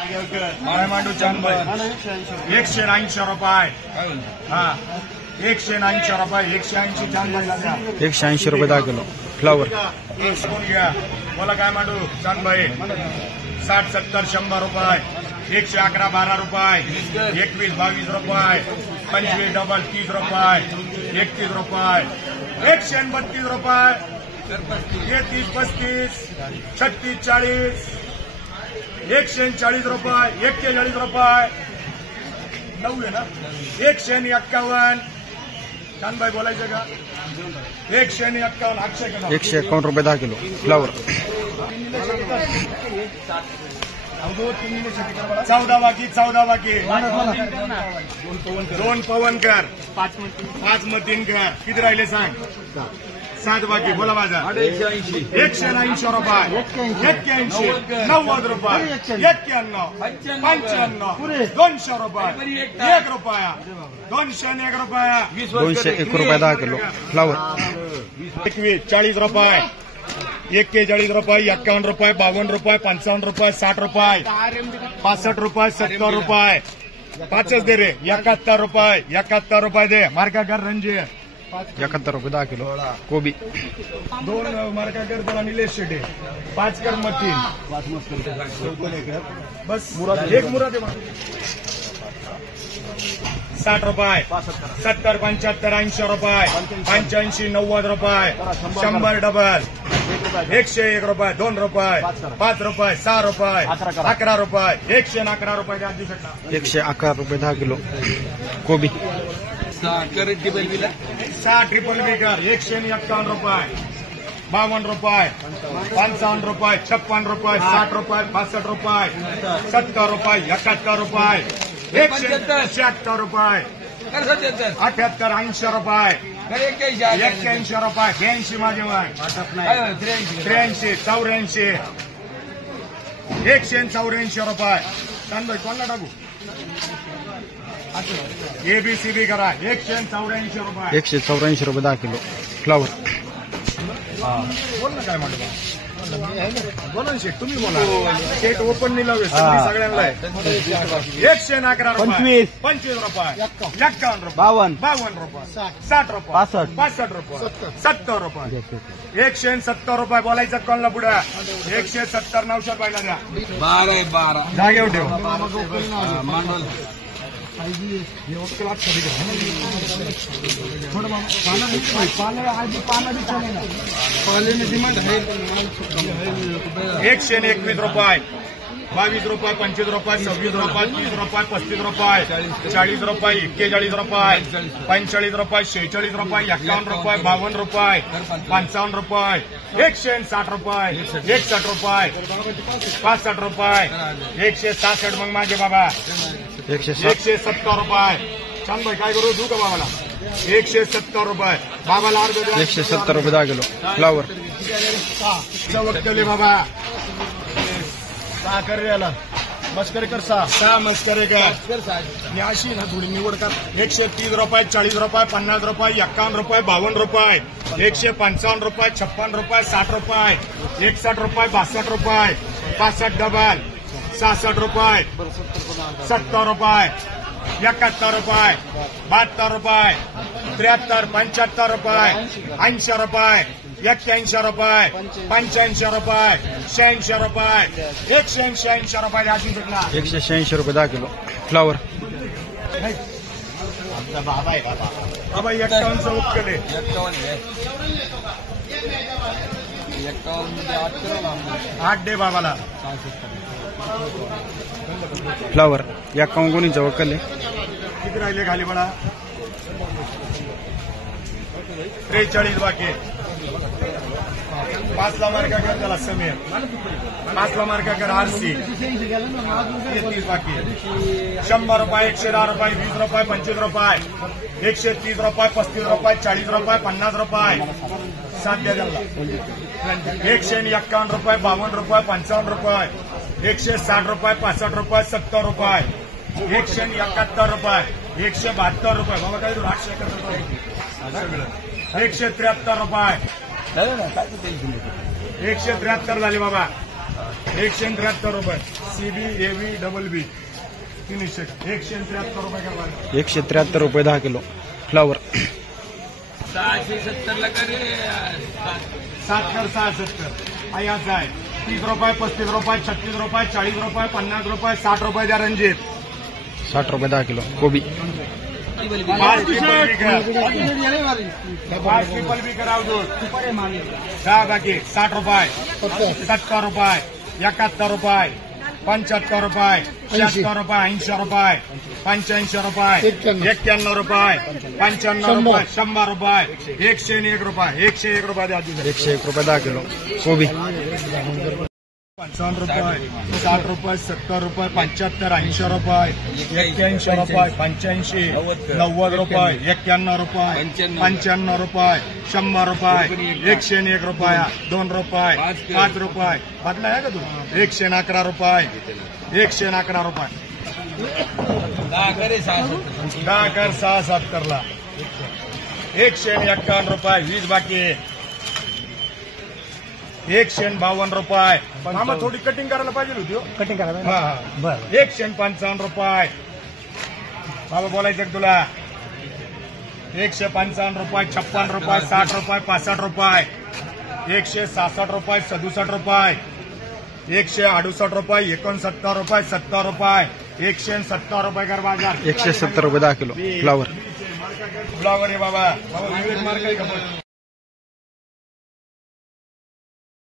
मांडू चांदबाई 180 रुपये. हा 180 रुपये. 180 चांदबाईला 180 रुपये 10 किलो फ्लावर. घ्या. बोला काय मांडू चांदबाई 60 70 100 रुपये. 111 12 रुपये. 21 22 रुपये. 25 डबल 30 रुपये. 31 रुपये. 132 रुपये. 30 35 36 40. 140 रुपये. 41 रुपये. 9 आहे ना. 151. चांदबाई बोलायचं का 151. अक्षय का 151 रुपये 10 किलो फ्लावर. 14 बाकी 2 पवनकर 5 मतीनकर. किती राहिले सांग. 7 बाकी. बोला माझा 180 रुपये. 81 90 रुपये. 91 95 200 रुपये. 1 रुपया. 201 रुपया. 201 रुपये 10 किलो फ्लावर. 21 40 रुपये. 41 रुपये. 51 रुपये. 52 रुपये. 55 रुपये. 60 रुपये. 65 रुपये. 70 रुपये. 5च दे रे. 71 रुपये. 71 रुपये दे. मार्काकर रणजीत 71 रुपये 10 किलो कोबी. 2 मार्काकर त्याला निलेश शेटे. 5 कर मतीन. बस एक मुराद आहे. 60 रुपये. 70 75 80 रुपये. 85 90 रुपये. 100 डबल. 101 रुपये. 2 रुपये. 5 रुपये. 6 रुपये. 11 रुपये. 111 रुपये द्या. 111 रुपये 10 किलो कोबी. 6 ट्रिपल बी कर. 151 रुपये. 52 रुपये. 55 रुपये. 56 रुपये. 60 रुपये. 65 रुपये. 70 रुपये. 71 रुपये. 176 रुपये. 78 80 रुपये. 81 रुपये. 82 माझे 83 84. 184 रुपये. चांदबाई कोणला टाकू. एबीसीबी करा. 184 रुपये. 184 रुपये 10 किलो फ्लावर. बोल ना काय म्हणतो. बोला शेट तुम्ही बोला. शेट ओपन नाही लावले सगळ्यांना. 111 रुपये. 25 रुपये. 51 रुपये. 52 रुपये. 60 रुपये. 65 रुपये. 70 रुपये. 170 रुपये. बोलायचं कोणला पुढे. 170 900 पाहिला द्या. 12 जागेवर ठेव. डिमांड आहे. 121 रुपये. 22 रुपये. 25 रुपये. 26 रुपये. 30 रुपये. 35 रुपये. 40 रुपये. 41 रुपये. 45 रुपये. 46 रुपये. 51 रुपये. 52 रुपये. 55 रुपये. 160 रुपये. 61 रुपये. 65 रुपये. 166 मग माझे बाबा. 170 रुपये. चांदबाई काय करू देऊ का बाबाला. 170 रुपये. बाबाला अर्ध 170 रुपये 10 किलो फ्लावर. वक्तले बाबा 6 कर याला. मस्करी कर 6 मस्करी कर. मी अशी ना थोडी निवड कर. 130 रुपये. 40 रुपये. 50 रुपये. 51 रुपये. 52 रुपये. 155 रुपये. 56 रुपये. 60 रुपये. 61 रुपये. 62 रुपये. 65 डबल. 66 रुपये. 70 रुपये. 71 रुपये. 72 रुपये. 73 75 रुपये. 80 रुपये. 81 रुपये. 85 रुपये. 86 रुपये. 186 रुपये. 186 रुपये 10 किलो फ्लावर. बाबा 51 उकले. 8 दे बाबाला. फ्लावर 51 गुणीचा वकल. किती राहिले खाली मला. 43 बाकी. 5ला मार्का कर त्याला समीर. 5ला मार्का कर आरसी. 30 बाकी. 100 रुपये. 110 रुपये. 20 रुपये. 25 रुपये. 130 रुपये. 35 रुपये. 40 रुपये. 50 रुपये. 7 द्या त्याला. 151 रुपये. 52 रुपये. 55 रुपये. 160 रुपये. 65 रुपये. 70 रुपये. 171 रुपये. 172 रुपये. बाबा काय 871 रुपये. 173 रुपये. 173 झाले बाबा. 173 रुपये CB AB डबल बी 173 रुपये का भाव. 173 रुपये 10 किलो. फ्लावर 670 ला करे 67 याचा आहे 30 रुपये 35 रुपये 36 रुपये 40 रुपये 50 रुपये 60 रुपये द्या रणजित. 60 रुपये 10 किलो. कोबी 5 ट्रिपल बी कराव दूध दहा बाकी 60 रुपये 70 रुपये 71 रुपये 75 रुपये 76 रुपये 80 रुपये 85 रुपये 91 रुपये 95 रुपये 100 रुपये 101 रुपये 101 रुपये द्या दूध. 101 रुपये 10 किलो. कोबी 55 रुपये 60 रुपये 70 रुपये 75 80 रुपये 81 रुपये 85 90 रुपये 91 रुपये 95 रुपये 100 रुपये 101 रुपया 2 रुपये 5 रुपये बदला आहे का तू 111 रुपये 111 रुपये 10 कर 670 ला 151 रुपये 20 बाकी 152 रुपये. मामा थोडी कटिंग करायला पाहिजे होती. कटिंग करायला बरं 155 रुपये. बाबा बोलायचं का तुला 155 रुपये 56 रुपये 60 रुपये 65 रुपये 167 रुपये 67 रुपये 168 रुपये 69 रुपये 70 रुपये 170 रुपये कर बाजार. 170 रुपये 10 किलो. फ्लावर आहे बाबा विवेक मार्क आहे का